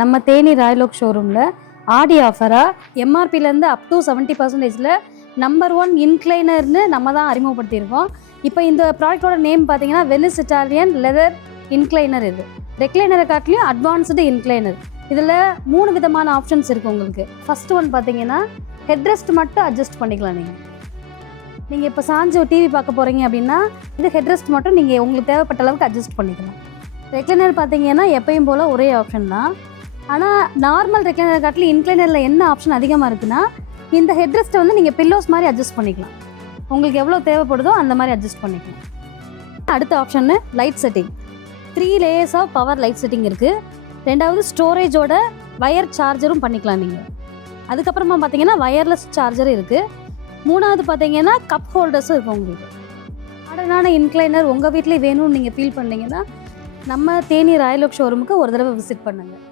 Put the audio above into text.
நம்ம தேனி ராயலோக் ஷோரூமில் ஆடி ஆஃபராக எம்ஆர்பிலேருந்து up to 70%ல் number 1 இன்க்ளைனர்னு நம்ம தான் அறிமுகப்படுத்தியிருக்கோம். இப்போ இந்த ப்ராடக்டோட நேம் பார்த்தீங்கன்னா வெனிஸ் இட்டாலியன் லெதர் இன்க்ளைனர். இது ரெக்ளைனரை காட்டிலையும் அட்வான்ஸ்டு இன்க்ளைனர். இதில் 3 விதமான ஆப்ஷன்ஸ் இருக்குது உங்களுக்கு. ஃபஸ்ட்டு ஒன் பார்த்தீங்கன்னா ஹெட்ரெஸ்ட் மட்டும் அட்ஜஸ்ட் பண்ணிக்கலாம். நீங்கள் இப்போ சாஞ்சு டிவி பார்க்க போகிறீங்க அப்படின்னா இது ஹெட்ரெஸ்ட் மட்டும் நீங்கள் உங்களுக்கு தேவைப்பட்ட அளவுக்கு அட்ஜஸ்ட் பண்ணிக்கலாம். ரெக்ளைனர் பார்த்தீங்கன்னா எப்பயும் போல் ஒரே ஆப்ஷன் தான். ஆனால் நார்மல் ரெக்ளைனரை காட்டிலும் இன்க்ளைனரில் என்ன ஆப்ஷன் அதிகமாக இருக்குன்னா இந்த ஹெட்ரெஸ்ட்டை வந்து நீங்கள் பில்லோஸ் மாதிரி அட்ஜஸ்ட் பண்ணிக்கலாம். உங்களுக்கு எவ்வளோ தேவைப்படுதோ அந்த மாதிரி அட்ஜஸ்ட் பண்ணிக்கலாம். அடுத்த ஆப்ஷன்னு light setting. 3 layers of power light setting இருக்குது. ரெண்டாவது ஸ்டோரேஜோட வயர் சார்ஜரும் பண்ணிக்கலாம் நீங்கள். அதுக்கப்புறமா பார்த்தீங்கன்னா வயர்லெஸ் சார்ஜரும் இருக்குது. மூணாவது பார்த்தீங்கன்னா கப் ஹோல்டர்ஸும் இருக்குது. உங்களுக்கு மாடர்னான இன்க்ளைனர் உங்கள் வீட்டிலே வேணும்னு நீங்கள் ஃபீல் பண்ணிங்கன்னா நம்ம தேனி ராயலோக் ஷோரூமுக்கு ஒரு தடவை விசிட் பண்ணுங்கள்.